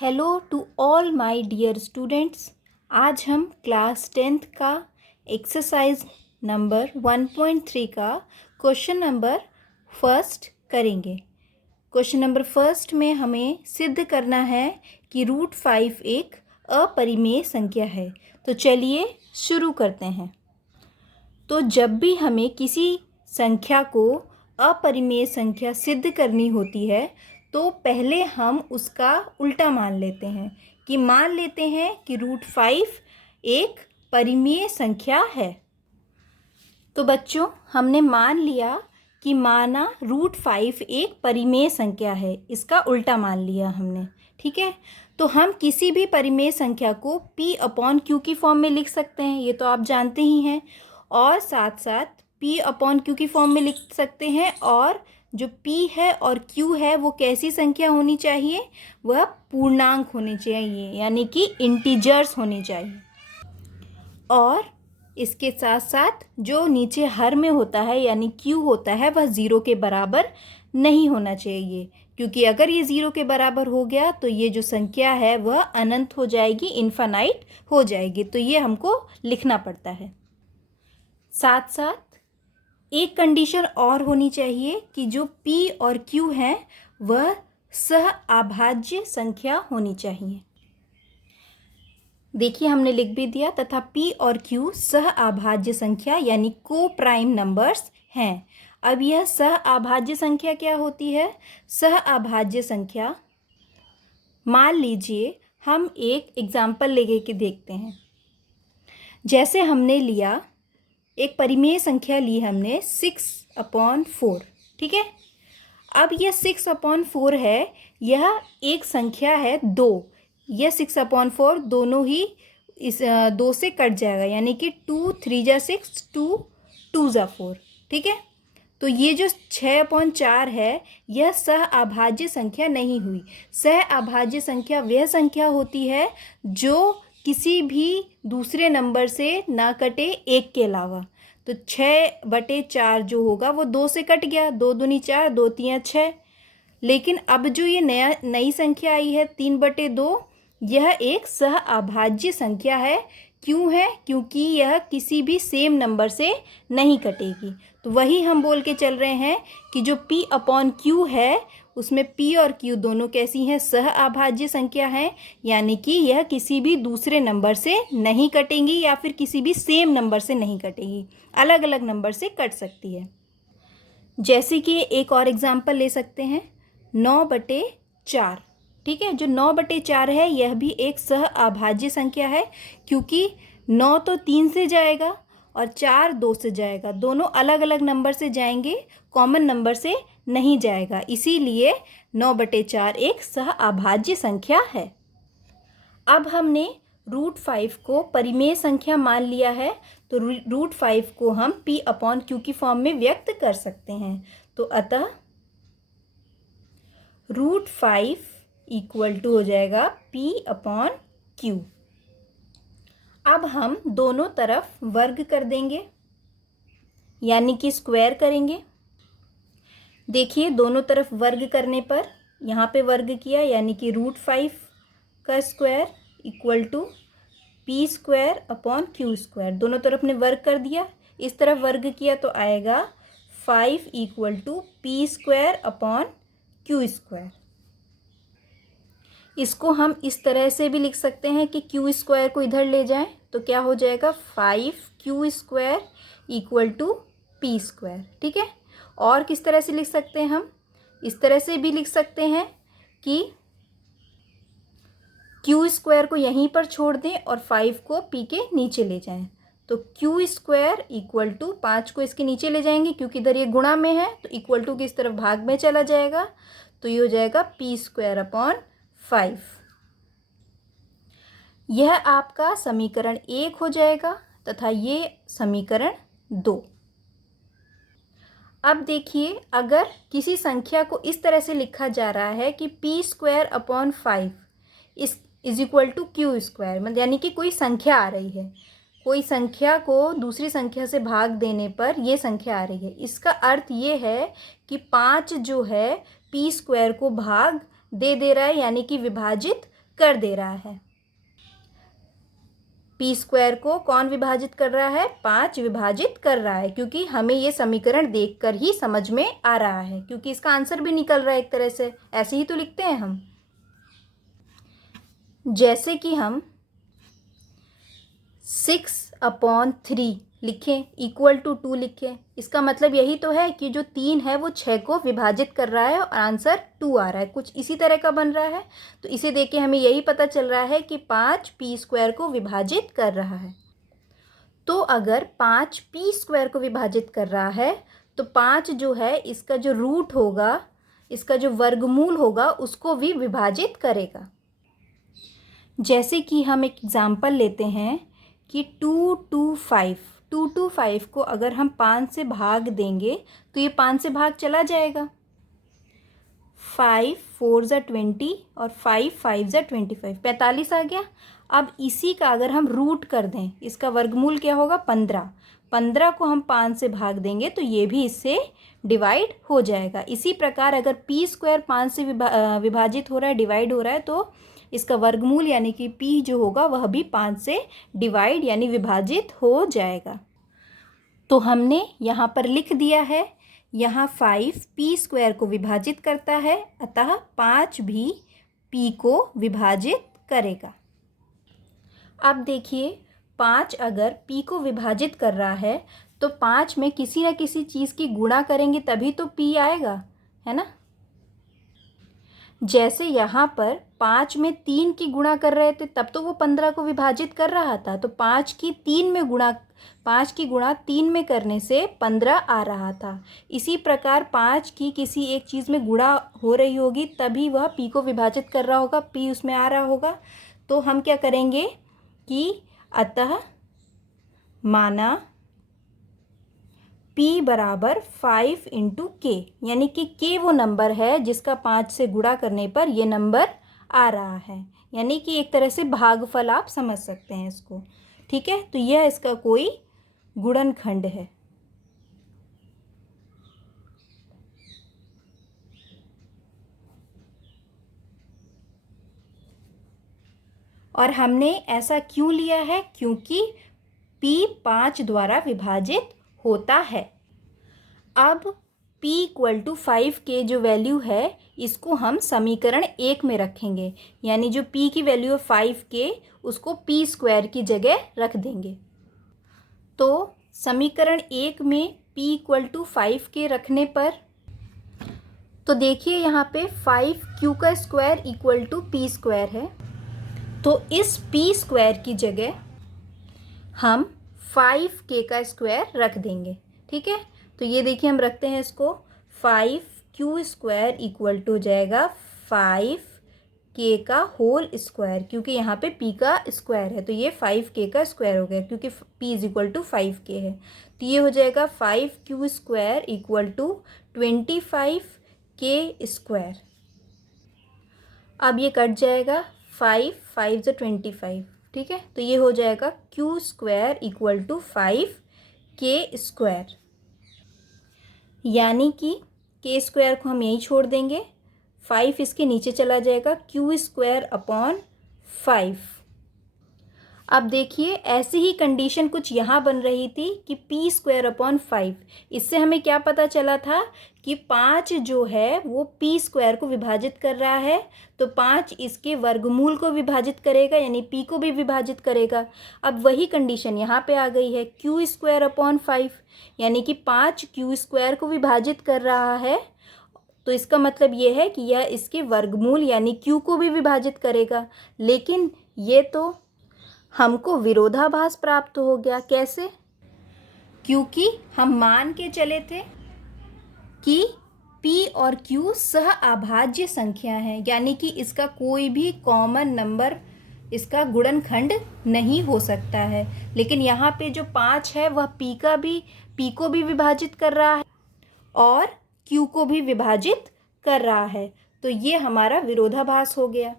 Hello to all my dear students. आज हम class 10th का एक्सरसाइज नंबर 1.3 का क्वेश्चन नंबर फर्स्ट करेंगे। क्वेश्चन नंबर फर्स्ट में हमें सिद्ध करना है कि √5 एक अपरिमेय संख्या है। तो चलिए शुरू करते हैं। तो जब भी हमें किसी संख्या को अपरिमेय संख्या सिद्ध करनी होती है तो पहले हम उसका उल्टा मान लेते हैं कि मान लेते हैं कि √5 एक परिमेय संख्या है। तो बच्चों, हमने मान लिया कि माना √5 एक परिमेय संख्या है, इसका उल्टा मान लिया हमने। ठीक है, तो हम किसी भी परिमेय संख्या को P/Q की फॉर्म में लिख सकते हैं, ये तो आप जानते ही हैं। और साथ साथ P/Q की फॉर्म में लिख सकते हैं। और जो P है और Q है वो कैसी संख्या होनी चाहिए? वह पूर्णांक होनी चाहिए, यानी कि इंटीजर्स होनी चाहिए। और इसके साथ साथ जो नीचे हर में होता है यानी Q होता है वह 0 के बराबर नहीं होना चाहिए, क्योंकि अगर ये 0 के बराबर हो गया तो ये जो संख्या है वह अनंत हो जाएगी, इन्फानाइट हो जाएगी। तो ये हमको लिखना पड़ता है। साथ साथ एक कंडीशन और होनी चाहिए कि जो P और Q है वह सहअभाज्य संख्या होनी चाहिए। देखिए, हमने लिख भी दिया, तथा P और Q सहअभाज्य संख्या यानी को प्राइम नंबर्स हैं। अब यह सहअभाज्य संख्या क्या होती है? सहअभाज्य संख्या, मान लीजिए हम एक एग्जाम्पल लेके के देखते हैं। जैसे हमने लिया एक परिमेय संख्या ली हमने 6/4। ठीक है, अब यह 6/4 है, यह एक संख्या है 2। यह 6/4 दोनों ही इस 2 से कट जाएगा, यानी कि 2 3 जा 6, 2 2 जा 4। ठीक है, तो ये जो 6/4 है यह सहअभाज्य संख्या नहीं हुई। सहअभाज्य संख्या वह संख्या होती है जो किसी भी दूसरे नंबर से ना कटे, एक के अलावा। तो 6/4 जो होगा वो 2 से कट गया, 2 दूनी 4, 2 तियां 6। लेकिन अब जो ये नई संख्या आई है 3/2, यह एक सहअभाज्य संख्या है। क्यों है? क्योंकि यह किसी भी सेम नंबर से नहीं कटेगी। तो वही हम बोल के चल रहे हैं कि जो P/Q है उसमें P और Q दोनों कैसी हैं? सहअभाज्य संख्या हैं, यानी कि यह किसी भी दूसरे नंबर से नहीं कटेंगी या फिर किसी भी सेम नंबर से नहीं कटेगी, अलग अलग नंबर से कट सकती है। जैसे कि एक और एग्जाम्पल ले सकते हैं, 9/4। ठीक है, जो 9/4 है यह भी एक सहअभाज्य संख्या है, क्योंकि 9 तो 3 से जाएगा और 4 2 से जाएगा, दोनों अलग अलग नंबर से जाएंगे, कॉमन नंबर से नहीं जाएगा। इसीलिए 9/4 एक सहअभाज्य संख्या है। अब हमने √5 को परिमेय संख्या मान लिया है, तो √5 को हम P/Q की फॉर्म में व्यक्त कर सकते हैं। तो अतः √5 इक्वल टू हो जाएगा P/Q। अब हम दोनों तरफ वर्ग कर देंगे, यानी कि स्क्वायर करेंगे। देखिए, दोनों तरफ वर्ग करने पर यहाँ पे वर्ग किया, यानी कि √5 का स्क्वायर इक्वल टू P²/Q²। दोनों तरफ ने वर्ग कर दिया, इस तरफ वर्ग किया तो आएगा 5 इक्वल टू P²/Q²। इसको हम इस तरह से भी लिख सकते हैं कि Q² को इधर ले जाएं तो क्या हो जाएगा? 5Q² equal to P²। ठीक है, और किस तरह से लिख सकते हैं हम? इस तरह से भी लिख सकते हैं कि Q² को यहीं पर छोड़ दें और 5 को P के नीचे ले जाएं। तो Q² इक्वल टू 5 को इसके नीचे ले जाएंगे, क्योंकि इधर ये गुणा में है तो इक्वल टू की इस तरफ भाग में चला जाएगा, तो ये हो जाएगा P²/5। यह आपका समीकरण 1 हो जाएगा तथा ये समीकरण 2। अब देखिए, अगर किसी संख्या को इस तरह से लिखा जा रहा है कि P²/5 is equal to Q², मतलब यानी कि कोई संख्या आ रही है, कोई संख्या को दूसरी संख्या से भाग देने पर ये संख्या आ रही है, इसका अर्थ ये है कि 5 जो है P² को भाग दे रहा है, यानी कि विभाजित कर दे रहा है। पी स्क्वायर को कौन विभाजित कर रहा है? 5 विभाजित कर रहा है, क्योंकि हमें ये समीकरण देखकर ही समझ में आ रहा है, क्योंकि इसका आंसर भी निकल रहा है एक तरह से। ऐसे ही तो लिखते हैं हम। जैसे कि हम 6/3 लिखें इक्वल टू 2 लिखें, इसका मतलब यही तो है कि जो 3 है वो 6 को विभाजित कर रहा है और आंसर 2 आ रहा है। कुछ इसी तरह का बन रहा है। तो इसे देख के हमें यही पता चल रहा है कि 5 पी स्क्वायर को विभाजित कर रहा है। तो अगर 5 पी स्क्वायर को विभाजित कर रहा है तो 5 जो है इसका जो रूट होगा, इसका जो वर्गमूल होगा, उसको भी विभाजित करेगा। जैसे कि हम एक एग्जाम्पल लेते हैं कि 2 को अगर हम 5 से भाग देंगे तो ये 5 से भाग चला जाएगा। 5 4 ज़ा 20 और 5 5 ज़ा 25, 45 आ गया। अब इसी का अगर हम रूट कर दें, इसका वर्गमूल क्या होगा? 15। 15 को हम 5 से भाग देंगे तो ये भी इससे डिवाइड हो जाएगा। इसी प्रकार अगर पी स्क्वायर 5 से विभाजित हो रहा है, डिवाइड हो रहा है, तो इसका वर्गमूल यानी कि p जो होगा वह भी 5 से डिवाइड यानी विभाजित हो जाएगा। तो हमने यहाँ पर लिख दिया है, यहाँ 5 पी स्क्वायर को विभाजित करता है, अतः 5 भी p को विभाजित करेगा। अब देखिए 5 अगर p को विभाजित कर रहा है तो 5 में किसी न किसी चीज़ की गुणा करेंगे तभी तो p आएगा, है ना। जैसे यहाँ पर 5 में 3 की गुणा कर रहे थे तब तो वो 15 को विभाजित कर रहा था, तो 5 की गुणा 3 में करने से 15 आ रहा था। इसी प्रकार 5 की किसी एक चीज़ में गुणा हो रही होगी तभी वह p को विभाजित कर रहा होगा, p उसमें आ रहा होगा। तो हम क्या करेंगे कि अतः माना p बराबर 5 × k, यानी कि k वो नंबर है जिसका 5 से गुणा करने पर ये नंबर आ रहा है, यानी कि एक तरह से भागफल आप समझ सकते हैं इसको। ठीक है, तो यह इसका कोई गुणनखंड है। और हमने ऐसा क्यों लिया है? क्योंकि p 5 द्वारा विभाजित होता है। अब p = 5 के जो वैल्यू है इसको हम समीकरण 1 में रखेंगे, यानी जो p की वैल्यू है 5 के, उसको p स्क्वायर की जगह रख देंगे। तो समीकरण 1 में p = 5 के रखने पर तो देखिए यहाँ पे 5q² = p² है, तो इस p स्क्वायर की जगह हम 5k² रख देंगे। ठीक है, तो ये देखिए हम रखते हैं इसको, 5q² = हो जाएगा 5k², क्योंकि यहाँ पे p का स्क्वायर है तो ये 5k² हो गया, क्योंकि p = 5k है। तो ये हो जाएगा 5q² = 25k²। अब ये कट जाएगा, 5 5 ज़ा 25। ठीक है, तो ये हो जाएगा q² = 5k², यानी कि k² को हम यहीं छोड़ देंगे, 5 इसके नीचे चला जाएगा, q²/5। अब देखिए ऐसी ही कंडीशन कुछ यहाँ बन रही थी कि p²/5। इससे हमें क्या पता चला था कि 5 जो है वो p² को विभाजित कर रहा है, तो 5 इसके वर्गमूल को विभाजित करेगा, यानी p को भी विभाजित करेगा। अब वही कंडीशन यहाँ पे आ गई है, q²/5, यानी कि 5 q² को विभाजित कर रहा है, तो इसका मतलब ये है कि यह इसके वर्गमूल यानी q को भी विभाजित करेगा। लेकिन ये तो हमको विरोधाभास प्राप्त हो गया। कैसे? क्योंकि हम मान के चले थे कि p और q सह अभाज्य संख्या है, यानी कि इसका कोई भी कॉमन नंबर इसका गुणनखंड नहीं हो सकता है। लेकिन यहाँ पे जो 5 है वह p को भी विभाजित कर रहा है और q को भी विभाजित कर रहा है, तो ये हमारा विरोधाभास हो गया।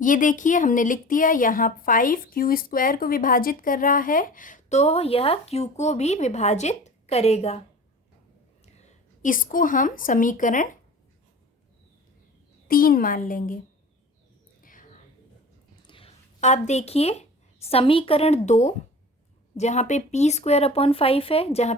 ये देखिए हमने लिख दिया, यहाँ 5q² को विभाजित कर रहा है तो यह q को भी विभाजित करेगा। इसको हम समीकरण 3 मान लेंगे। आप देखिए समीकरण 2 जहाँ पे पी स्क्वायर अपॉन 5 है, जहाँ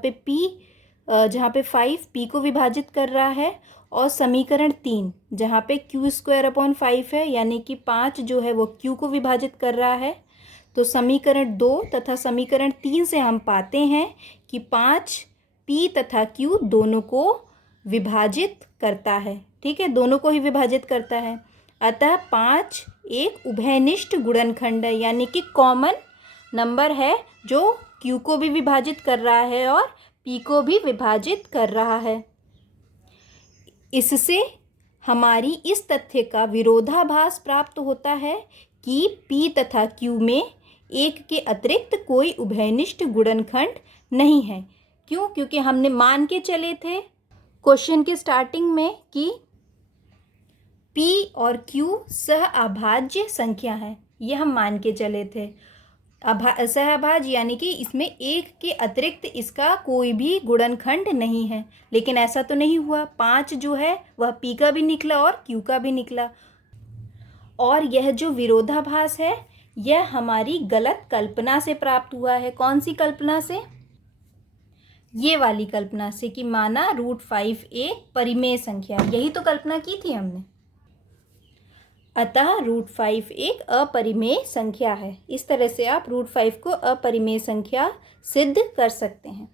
पे 5 पी को विभाजित कर रहा है, और समीकरण 3 जहाँ पे क्यू स्क्वायर अपॉन 5 है, यानी कि 5 जो है वो क्यू को विभाजित कर रहा है। तो समीकरण 2 तथा समीकरण 3 से हम पाते हैं कि 5 पी तथा क्यू दोनों को विभाजित करता है। ठीक है, दोनों को ही विभाजित करता है। अतः 5 एक उभयनिष्ठ गुणनखंड है, यानी कि कॉमन नंबर है जो क्यू को भी विभाजित कर रहा है और पी को भी विभाजित कर रहा है। इससे हमारी इस तथ्य का विरोधाभास प्राप्त होता है कि पी तथा क्यू में एक के अतिरिक्त कोई उभयनिष्ठ गुणनखंड नहीं है। क्यों? क्योंकि हमने मान के चले थे क्वेश्चन के स्टार्टिंग में कि पी और क्यू सहअभाज्य संख्या है। ये हम मान के चले थे। सहअभाज्य यानी कि इसमें एक के अतिरिक्त इसका कोई भी गुणनखंड नहीं है, लेकिन ऐसा तो नहीं हुआ। 5 जो है वह पी का भी निकला और क्यू का भी निकला। और यह जो विरोधाभास है यह हमारी गलत कल्पना से प्राप्त हुआ है। कौन सी कल्पना से? ये वाली कल्पना से कि माना √5 एक परिमेय संख्या, यही तो कल्पना की थी हमने। अतः √5 एक अपरिमेय संख्या है। इस तरह से आप √5 को अपरिमेय संख्या सिद्ध कर सकते हैं।